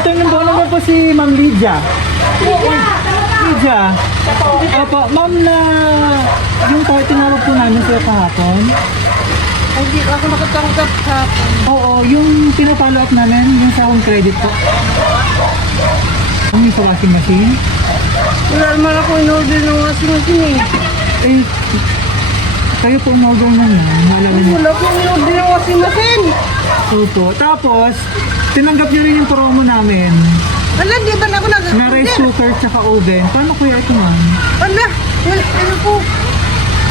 Ito yung bono mo po si Ma'am Lydia. Lydia. Opo, ma'am na yung tayo tinawag po namin sa'yo kahapon. Ay, di ako nakatanggap hapon. Oo, yung pinapalo up namin, yung sa home credit po. Yung sa washing machine. Wala naman ako in-order ng washing machine eh. Eh, kayo po umorder na niyo. Wala akong in-order ng washing machine. Opo. Tapos, tinanggap niyo rin yung promo namin Wala, di ba na ako nag na rice cooker tsaka oven. Paano kuya ito ma'am? Wala, wala, ano po.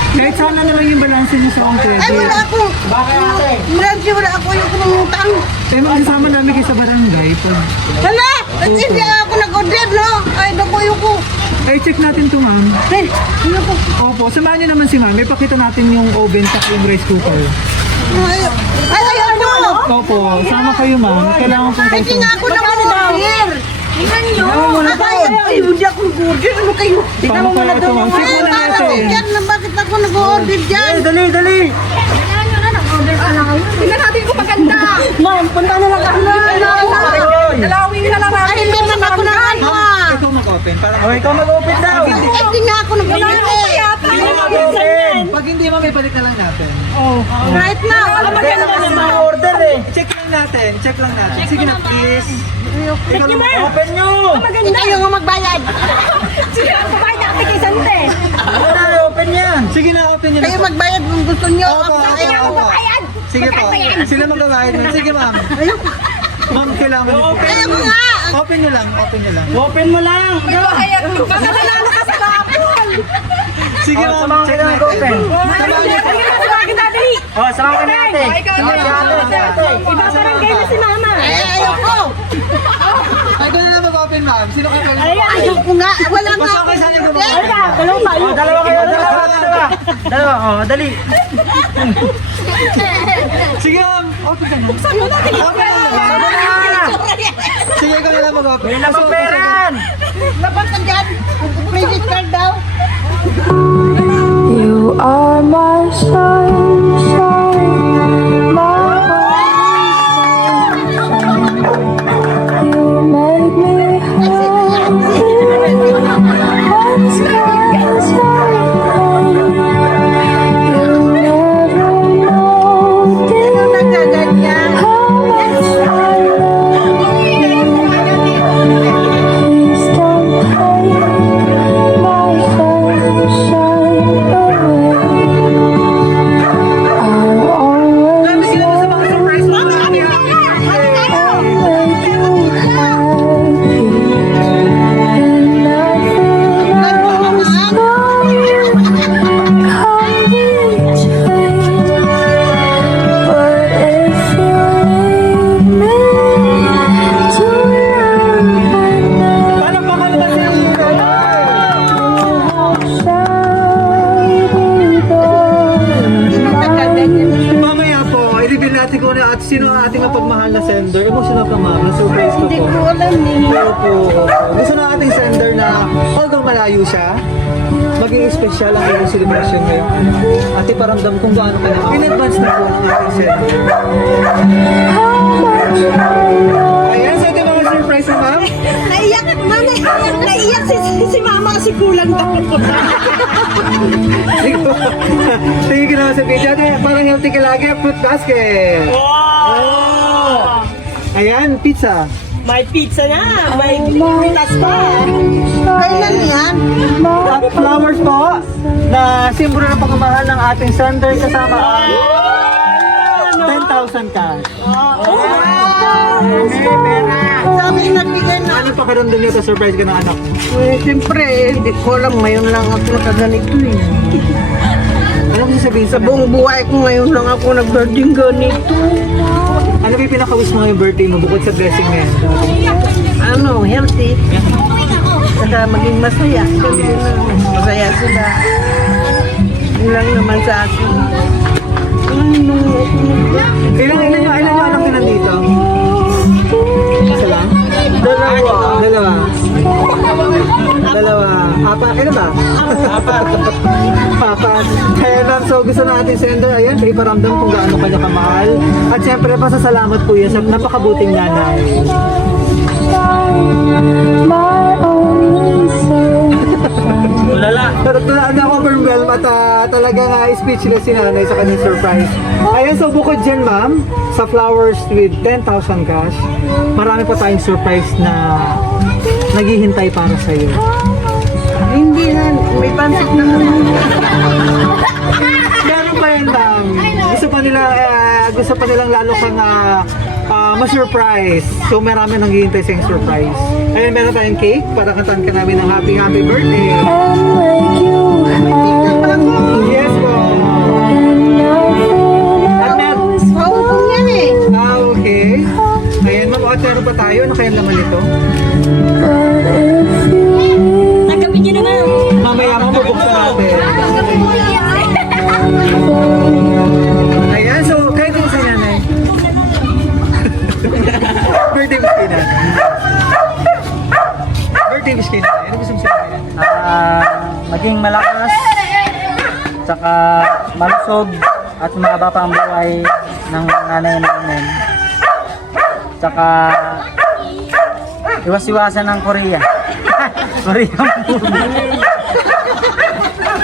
Kahit sana na lang yung balanse niyo sa credit. Ay, wala ako. Bakit ate? Wala, di wala ako yung kumutang. Eh, magsasama namin kayo sa barangay. Pag, Hala, at hindi ako nag-order, no? Ay, nakuyo ko. ay, check natin to ma'am. Eh, ano po? Opo, samahan niyo naman si ma'am. Ipakita natin yung oven tsaka yung rice cooker. Ay, ay, ay? Opo, sama kayo ma'am. Kailangan pong Ay, kayo. di nga ako nag-order. Tingnan nyo. Ay, ay, hindi ako nag-order. Ano kayo? Paano? Check Ay, muna para natin. ko dyan na bakit ako nag-order dyan? Dali, dali! Tingnan natin kung maganda. Ma'am, punta na lang ako na. Mag-open. Para oh, ikaw mag-open daw. Hindi nga ako nag-order. Hindi mo mag-open. Pag hindi ma'am, ipalit na lang natin. Right now. Alam mo Kaya kasi mga order eh. Check lang natin. Check lang natin. Sige na, please. Ikaw na open nyo. Ikaw yung magbayad. Sige, ang na kami kay Sante. Ano na, open yan. Sige na, open nyo na. Kayo magbayad kung gusto nyo. Opo, Ako, opo, opo. magbayad. Sige po. Sila magbabayad. Sige ma'am. Ma'am, kailangan nyo. Ayaw ko nga. Open nyo lang, open nyo lang. Open mo lang! Pero kaya, baka nanalo ka sa kapon. Sige Oh, ma'am, samahan check kita natin. mag-open. Sige na, sa akin dali. Oh, sama ka natin! Ikaw Sama na. si ate! Ibabarangay na si mama. Ay, ayaw ko. Ay, ko na lang mag-open ma'am. Sino kayo pwede? Ayaw ko nga. Wala nga Basta ako. yung order. gumawa. Dalawa tayo! Oh! Dalawa! Dalawa! Oh, dali! Sige ma'am, open ka na. Buksan mo natin. Open na. Sama na! Sige, ikaw na lang mag-open. May lang peran! Laban ka dyan. Credit card daw. You are my sunshine, my sunshine. iparamdam kung gaano ka na. In advance na po ng ating sender. Ayan, ito yung mga surprise mo ma'am. Naiyak, mama, naiyak si, si mama kasi kulang daw. Ka naman sa video. Ate, Parang healthy ka lagi. Fruit basket. Wow! Ayan, pizza. May pizza na! May pitas pa! Kailan yan? At flowers po na simbolo ng pagmamahal ng ating sender kasama ang 10,000 cash. Okay, pera. Sabi nagbigay na. Ano pakiramdam niyo sa surprise ka ng anak? Eh, siyempre, eh, hindi ko alam. Ngayon lang ako nakaganito eh. Alam niyo sabihin sa Sa buong buhay ko ngayon lang ako nag-birthing ganito. Ano ba yung pinaka-wish mo yung birthday mo bukod sa blessing na yan? Ano, healthy. Saka maging masaya. Na, masaya sila. Yun lang naman sa akin. Ay, nung Ilan, ilan, ilan, ilan yung anak niyo nandito? Isa lang? Dalawa. Dalawa. Dalawa. Apat. Kailan ba? Apat. Apat. Kaya ma'am, so gusto natin sender, ayan, iparamdam kung gano'n kanya kamahal. At syempre, pasasalamat po yan sa napakabuting nanay. Lala. Pero talaga na overwhelmed at uh, talaga nga speechless si nanay sa kanyang surprise. Ayan, so bukod dyan ma'am, sa flowers with 10,000 cash, marami pa tayong surprise na naghihintay para sa iyo. Hindi na, may pansit na muna. nila, eh, gusto pa nilang lalo kang uh, ma-surprise. So marami nang hihintay sa surprise. Ayun, meron tayong cake para kantahan ka namin ng happy happy birthday. Yes po. At mer- else Paupong yan eh. Ah, okay. Ayan, ma'am. At meron pa tayo. Ano kayang laman nito? Ah, maging malakas, tsaka malusog, at mahaba pa ang buhay ng nanay namin. Tsaka iwas-iwasan ng Korea. Korea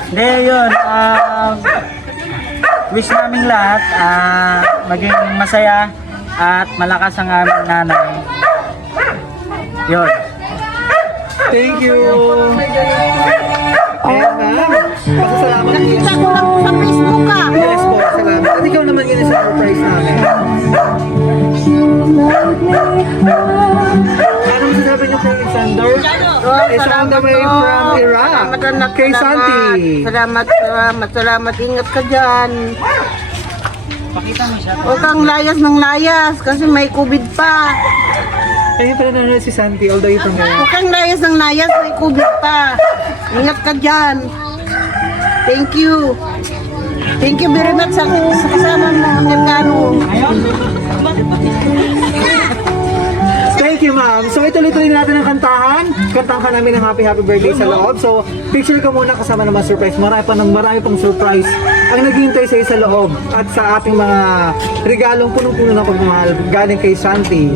Hindi, yun. ah, wish namin lahat ah, maging masaya at malakas ang aming nanay. Yun. Thank you. Ayan, ma'am. Pasasalamat po. Nakita ko lang sa Facebook ka. Yes po, salamat. At ikaw naman yun sa surprise namin. Ano masasabi niyo kay on the way from Iraq. Kay. Santi. Salamat, salamat, salamat. Ingat ka dyan. Pakita mo siya. Huwag kang layas ng layas kasi may COVID pa. Ayun pala nanonood si Santi all the way from Iraq. Huwag kang layas ng layas, may COVID pa. Ingat ka dyan. Thank you. Thank you very much sa, sa kasama mo, Amerikano. Thank you, ma'am. So, ituloy-tuloy natin ang kantahan. Kantahan ka namin ng happy, happy birthday sa loob. So, picture ka muna kasama ng mga surprise. Marami pa ng marami pang surprise ang naghihintay sa sa loob at sa ating mga regalong punong-puno ng pagmamahal galing kay Santi.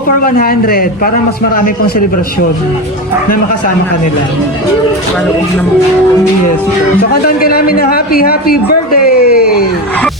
go for 100 para mas marami pang selebrasyon na makasama ka nila. Yes. So, kantaan ka namin na happy, happy birthday!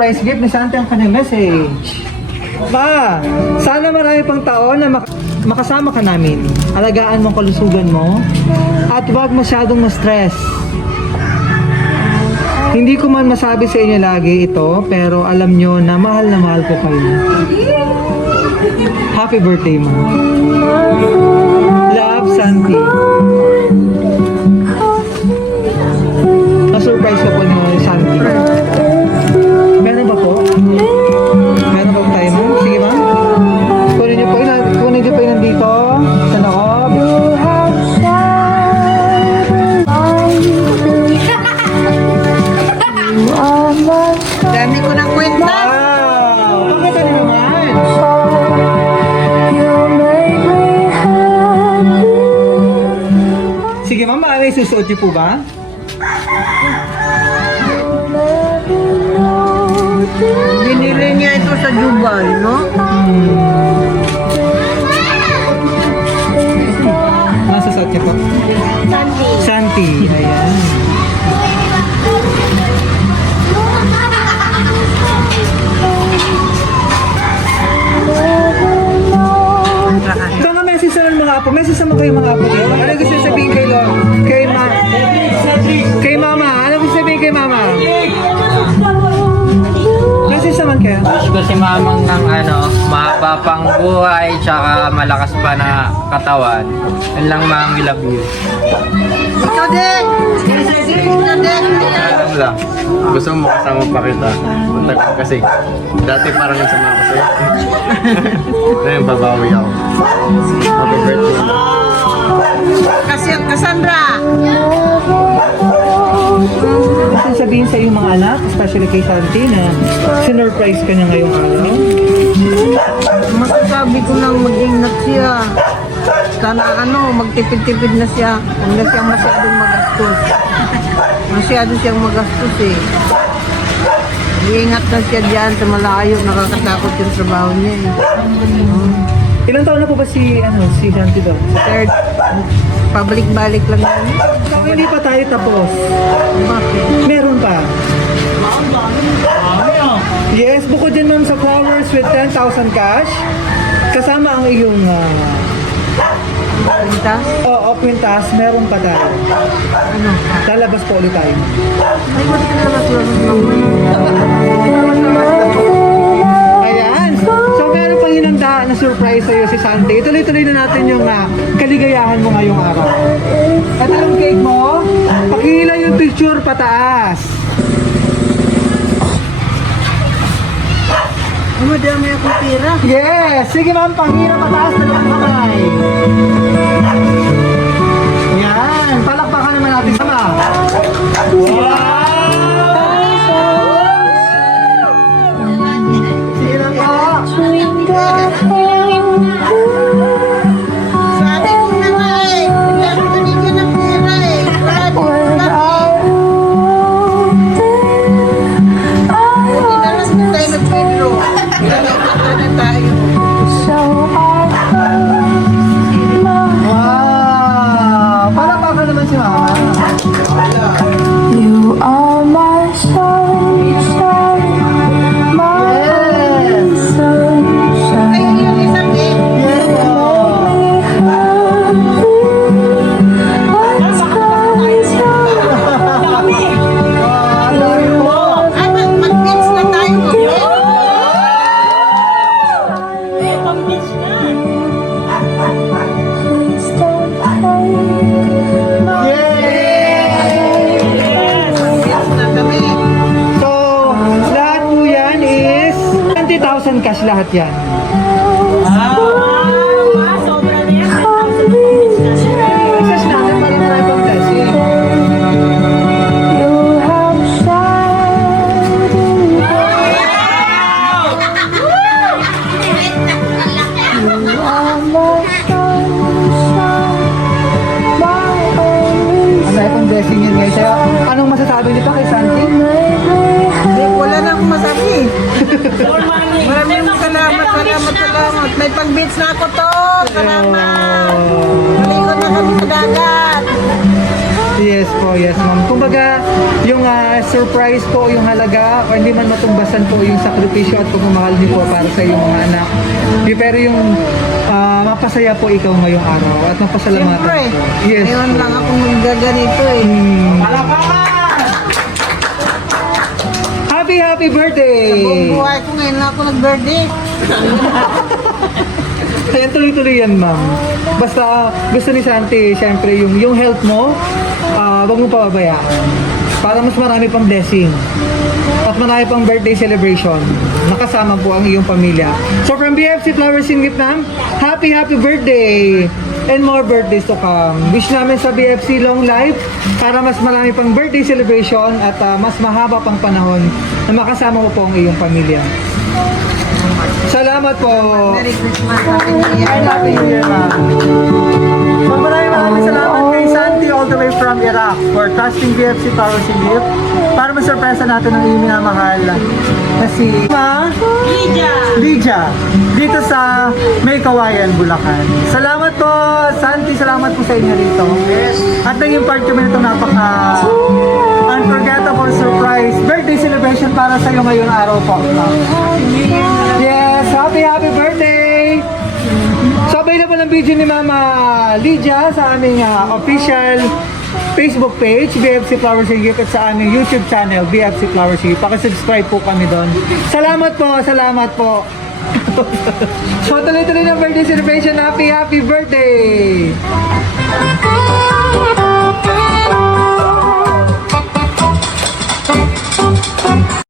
Surprise gift ni Santi ang kanyang message. Ma, sana marami pang taon na mak- makasama ka namin. Alagaan mo ang kalusugan mo at huwag masyadong ma-stress. Hindi ko man masabi sa inyo lagi ito, pero alam nyo na mahal na mahal ko kayo. Happy birthday, ma. Love, Santi. Na-surprise ka po ni niyo po ba? Binili niya ito sa Dubai, no? Nasusuot niyo po? Santi. Santi. Ayan. Mga message sa mga apo. Message sa mga kayo mga apo. Ano gusto sabihin kay Lo? Kay ma... Kay ko si mamang ng ano, mahaba pang buhay, tsaka malakas pa na katawan. Yun lang mang we love you. Ikaw din! Ikaw din! Alam lang. Gusto mo kasama pa kita. Punta ko kasi. Dati parang nasama ko sa'yo. Ngayon babawi ako. Happy birthday. Kasi Cassandra! Gusto sabihin sa iyong mga anak, especially kay Santi, na sinurprise ka niya ngayong araw. Masasabi ko lang mag-ingat siya. Sana ano, magtipid-tipid na siya. Huwag na siyang masyadong magastos. Masyado siyang magastos eh. Iingat na siya dyan sa malayo. Nakakatakot yung trabaho niya eh. Ilang taon na po ba si, ano, si Santi daw? Third, pabalik-balik lang. So, hindi pa tayo tapos. Bakit? Meron pa. Yes, bukod dyan ma'am sa flowers with 10,000 cash, kasama ang iyong uh, Pintas? oh, kwintas, meron pa tayo. Ano? Lalabas po ulit tayo. Ay, ba't ka nalas-lalas Ayan. Hinanda na surprise sa'yo si Santi. Tuloy-tuloy na natin yung uh, kaligayahan mo ngayong araw. At ang cake mo, pakihila yung picture pataas. Madami akong tira. Yes! Sige ma'am, panghira pataas na lang kamay. Lahat yan. Cash natin para tayo pang blessing. You have shined You are my sunshine, my only Ang dahil pang blessing yan guys. Kaya, anong masasabi nito kay Santi? Wala na akong masabi. Salamat, pang-beach na ako to. Salamat. Malikot na kami sa dagat. Yes po, yes ma'am. Kumbaga, yung ah, surprise po, yung halaga, o hindi man matumbasan po yung sakripisyo at pagmamahal niyo po para sa iyong mga anak. Y- Pero yung ah, mapasaya po ikaw ngayong araw at mapasalamatan Siyempre. po. Yes Ngayon po. lang ako magaganito eh. Hmm. birthday! Buong buhay ko ngayon lang ako nag-birthday. Kaya tuloy-tuloy yan, ma'am. Basta gusto ni Santi, syempre, yung, yung health mo, ah wag mo pababayaan. Para mas marami pang blessing. At marami pang birthday celebration. Nakasama po ang iyong pamilya. So from BFC Flowers in Vietnam, happy, happy birthday! And more birthdays to come. Wish namin sa BFC long life para mas marami pang birthday celebration at ah, mas mahaba pang panahon na makasama mo po ang iyong pamilya. Salamat po! Merry Christmas, Happy New Year. Happy New Year, ma'am. So maraming maraming salamat kay Santi all the way from Iraq for trusting BFC Flowers in Gift para masurpresa natin ang iyong minamahal na si Ma Lydia. Lydia dito sa May Kawayan, Bulacan. Salamat po, Santi. Salamat po sa inyo dito. At naging part kami nito napaka unforgettable surprise birthday celebration para sa iyo ngayong araw po. Yes, happy happy birthday! So available ang video ni Mama Lydia sa aming uh, official Facebook page, BFC Flower Sige, at sa aming YouTube channel, BFC Flower Sige. Pakisubscribe po kami doon. Salamat po, salamat po. so tuloy-tuloy na birthday celebration. Happy, happy birthday!